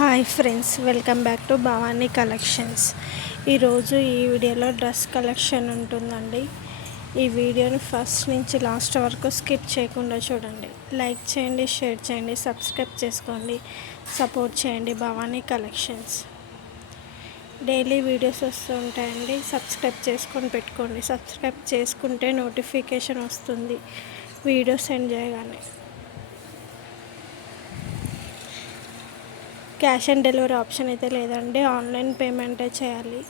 Hi friends, welcome back to Bhavani collections. ఈరోజు ఈ వీడియోలో డ్రెస్ కలెక్షన్ ఉంటుందండి. ఈ వీడియోని ఫస్ట్ నుంచి లాస్ట్ వరకు స్కిప్ చేయకుండా చూడండి. లైక్ చేయండి, షేర్ చేయండి, సబ్స్క్రైబ్ చేసుకోండి, సపోర్ట్ చేయండి భవానీ కలెక్షన్స్. డైలీ వీడియోస్ వస్తూ ఉంటాయండి. సబ్స్క్రైబ్ చేసుకొని పెట్టుకోండి. సబ్స్క్రైబ్ చేసుకుంటే నోటిఫికేషన్ వస్తుంది వీడియోస్ సెండ్ చేయగానే. క్యాష్ ఆన్ డెలివరీ ఆప్షన్ అయితే లేదండి, ఆన్లైన్ పేమెంటే చేయాలి.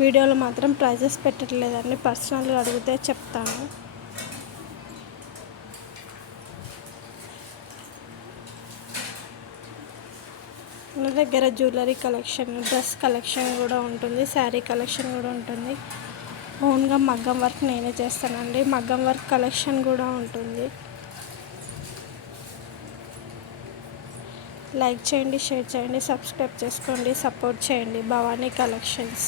వీడియోలో మాత్రం ప్రైజెస్ పెట్టట్లేదండి, పర్సనల్గా అడిగితే చెప్తాను. మన దగ్గర జ్యువెలరీ కలెక్షన్, డ్రెస్ కలెక్షన్ కూడా ఉంటుంది, శారీ కలెక్షన్ కూడా ఉంటుంది. ఓన్గా మగ్గం వర్క్ నేనే చేస్తానండి. మగ్గం వర్క్ కలెక్షన్ కూడా ఉంటుంది. లైక్ చేయండి, షేర్ చేయండి, సబ్స్క్రైబ్ చేసుకోండి, సపోర్ట్ చేయండి భవానీ కలెక్షన్స్.